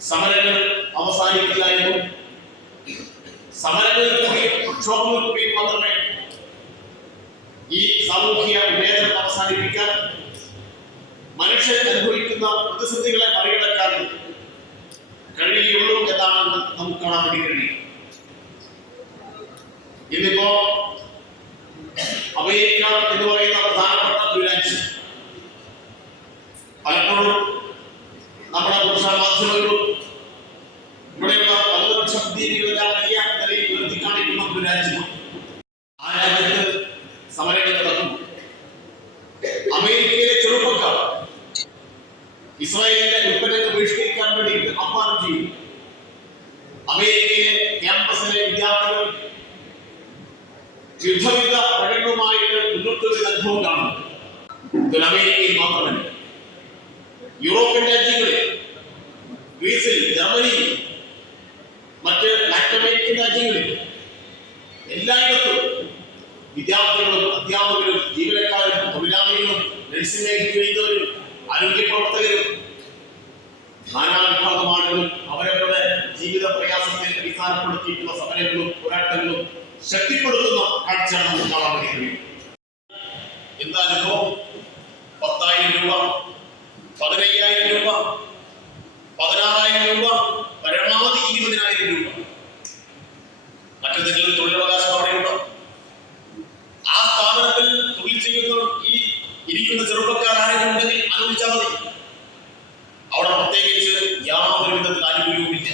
സമരങ്ങൾ അവസാനിക്കില്ലായിരുന്നു സമരങ്ങളിൽ കൂടി പ്രക്ഷോഭങ്ങളിൽ കൂടി മാത്രമേ ഈ സാമൂഹിക വിവേചനം അവസാനിപ്പിക്കാൻ മനുഷ്യൻ അനുഭവിക്കുന്ന പ്രതിസന്ധികളെ മറികടക്കാൻ കഴിയുള്ളൂ എന്നാണ് നമുക്ക് കാണാൻ വേണ്ടി കഴിയും ഇന്നിപ്പോ അമേരിക്ക എന്ന് പറയുന്ന പ്രധാനപ്പെട്ട ഒരു പലപ്പോഴും പലപക്ഷ വിദ്യകളെല്ലാം വലിയ നിലയിൽ ഉയർത്തി കാണിക്കുന്ന ഒരു രാജ്യമാണ് ആ രാജ്യത്ത് സമരങ്ങൾ നടന്നു അമേരിക്കയിലെ ചെറുപ്പക്കാർ ഇസ്രായേലിന്റെ ഉൽപ്പന്നങ്ങൾ ബഹിഷ്കരിക്കാൻ വേണ്ടി ആഹ്വാനം ചെയ്യും അമേരിക്കയിലെ ക്യാമ്പസിലെ വിദ്യാർത്ഥികൾ യുദ്ധവിധ പഠനവുമായിട്ട് മുന്നോട്ട് വരുന്ന അനുഭവം കാണുന്നു ഇതിൽ അമേരിക്കയിൽ മാത്രമല്ല യൂറോപ്യൻ രാജ്യങ്ങളിൽ ഗ്രീസിൽ ജർമ്മനിയിൽ വിദ്യാർത്ഥികളും അധ്യാപകരും ജീവനക്കാരും തൊഴിലാളികളും നഴ്സിംഗ് മേഖല ചെയ്യുന്നവരും ആരോഗ്യ പ്രവർത്തകരും നാനാ വിഭാഗം ആളുകളും അവരവരുടെ ജീവിത പ്രയാസത്തെ അടിസ്ഥാനപ്പെടുത്തിയിട്ടുള്ള സമരങ്ങളും പോരാട്ടങ്ങളും ശക്തിപ്പെടുത്തുന്ന കാഴ്ചയാണ് നമുക്ക് കാണാൻ വേണ്ടി. കഴിയും എന്താ അനുഭവം പത്തായിരം രൂപ പതിനയ്യായിരം രൂപ പതിനാറായിരം രൂപ പരമാവധി ഇരുപതിനായിരം രൂപ മറ്റെന്തെങ്കിലും തൊഴിലവകാശം അവിടെയുണ്ടോ ആ സ്ഥാപനത്തിൽ തൊഴിൽ ചെയ്യുന്ന ഈ ഇരിക്കുന്ന ചെറുപ്പക്കാർ ആരെങ്കിലും ഉണ്ടെങ്കിൽ ആലോചിച്ചാൽ മതി. അവിടെ പ്രത്യേകിച്ച് യാതൊരു വിധത്തിൽ ആനുകൂല്യവുമില്ല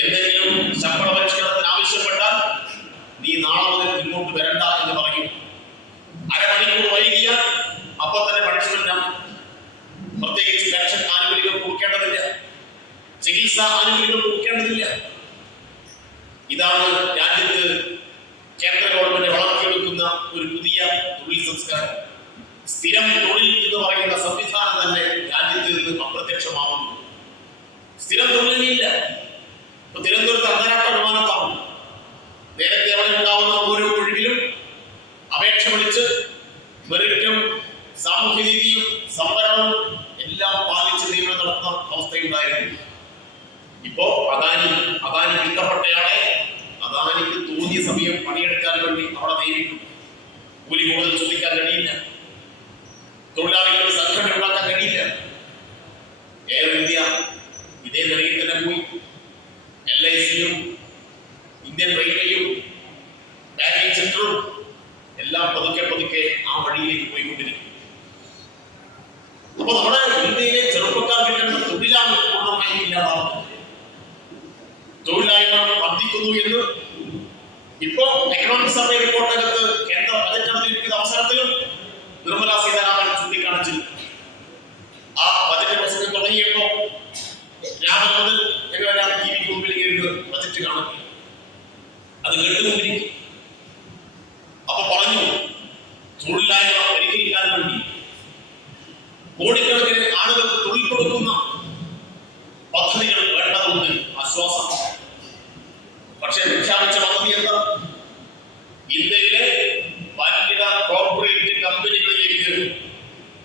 എന്തെങ്കിലും ശമ്പള പരിഷ്കരണത്തിന് ആവശ്യപ്പെട്ടാൽ നീ നാളെ മുതൽ ഇങ്ങോട്ട് വരണ്ട എന്ന് പറയും. അരമണിക്കൂർ വൈകിയാൽ അപ്പൊ തന്നെ പണിഷ്മെന്റ് ആണ് പ്രത്യേകിച്ച് പെൻഷൻ ആനുകൂല്യം കൊടുക്കേണ്ടതില്ല. ചികിത്സാ ആനുകൂല്യം കൊടുക്കേണ്ടതില്ല. ഇതാണ് രാജ്യത്ത് കേന്ദ്ര ഗവൺമെന്റ് വളർത്തിയെടുക്കുന്ന ഒരു പുതിയ തൊഴിൽ സംസ്കാരം സ്ഥിരം തൊഴിൽ എന്ന് പറയുന്ന സംവിധാനം തന്നെ രാജ്യത്ത് അപ്രത്യക്ഷമാവുന്നു സ്ഥിരം തൊഴിലില്ല ഇപ്പൊ തിരുവനന്തപുരത്ത് അന്താരാഷ്ട്ര വിമാനത്താവളം. നേരത്തെ അവിടെ ഉണ്ടാവുന്ന ഓരോ ഒഴിവിലും അപേക്ഷ വിളിച്ച് മെറിറ്റും സാമൂഹ്യ നീതിയും സംവരണവും എല്ലാം പാലിച്ച് നിയമനം നടത്തുന്ന അവസ്ഥയുണ്ടായിരുന്നു. ഇപ്പോ അദാനി അദാനി വിൽക്കപ്പെട്ടയാളെ അദാനിക്ക് തോന്നിയ സമയം പണിയെടുക്കാൻ വേണ്ടി അവിടെ നിയമിക്കും കൂലി കൂടുതൽ ചോദിക്കാൻ കഴിയില്ല. തൊഴിലാളികളുടെ സിയും ഇന്ത്യൻ റെയിൽവേയും ബാങ്കിങ് സെക്ടറും എല്ലാം പതുക്കെ പതുക്കെ ആ വഴിയിലേക്ക് പോയിക്കൊണ്ടിരിക്കും അപ്പൊ നമ്മുടെ ഇന്ത്യയിലെ ചെറുപ്പക്കാർ കിട്ടുന്ന തൊഴിലാണ് പൂർണമായി ഇല്ലാതാവുന്നത് തൊഴിലായ്മ വർദ്ധിക്കുന്നു എന്ന് ഇപ്പോ എക്കണോമിക് സർവേ റിപ്പോർട്ടിനകത്ത് കേന്ദ്ര ബജറ്റ് അവതരിപ്പിക്കുന്ന അവസരത്തിലും നിർമ്മല സീതാരാമൻ ചൂണ്ടിക്കാണിച്ചിരുന്നു ആ ബജറ്റ് പ്രസംഗം തുടങ്ങിയപ്പോ രാമൻ മുതൽ ബജറ്റ് കാണും അത് കേട്ടുകൊണ്ടിരിക്കും. അപ്പൊ പറഞ്ഞു തൊഴിലായ്മ പരിഹരിക്കാൻ വേണ്ടി കോടിക്കണക്കിന് ആളുകൾക്ക് തൊഴിൽ കൊടുക്കുന്ന പദ്ധതികൾ വേണ്ടതുണ്ട് ആശ്വാസം. പക്ഷേ പ്രഖ്യാപിച്ച പദ്ധതി എന്താ? ഇന്ത്യയിലെ വൻകിട കോർപ്പറേറ്റ് കമ്പനികളിലേക്ക്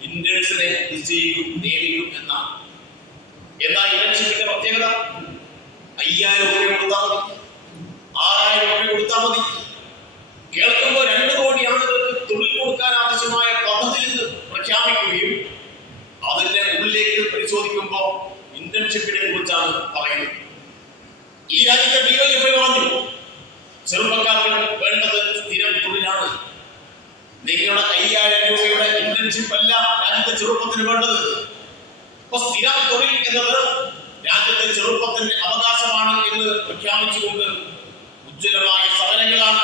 ഇന്റേൺസിനെ നിശ്ചയിക്കും നിയമിക്കും എന്നാണ്. എന്നാൽ ഇന്റേൺഷിപ്പിന്റെ പ്രത്യേകത? അയ്യായിരം രൂപ കൊടുത്താൽ മതി. ആറായിരം രൂപ കൊടുത്താൽ മതി. കേൾക്കുമ്പോൾ രണ്ട് കോടി ആളുകൾക്ക് തൊഴിൽ കൊടുക്കാൻ ആവശ്യമായ പദ്ധതി പ്രഖ്യാപിക്കുകയും അതിന്റെ ഉള്ളിലേക്ക് പരിശോധിക്കുമ്പോൾ ഇന്റേൺഷിപ്പിനെ കുറിച്ചാണ് പറയുന്നത്. ഈ രാജ്യത്തെ ഡിവൈഎഫ്ഐ പറഞ്ഞു ചെറുപ്പക്കാർക്ക് വേണ്ടത് സ്ഥിരം തൊഴിലാണ്. നിങ്ങളുടെ അയ്യായിരം രൂപയുടെ ഇന്റേൺഷിപ്പ് അല്ല രാജ്യത്തെ ചെറുപ്പത്തിന് വേണ്ടത്. അപ്പൊ സ്ഥിരം തൊഴിൽ എന്നത് രാജ്യത്തെ ചെറുപ്പത്തിന്റെ അവകാശമാണ് എന്ന് പ്രഖ്യാപിച്ചുകൊണ്ട് ഉജ്ജ്വലമായ സമരങ്ങളാണ്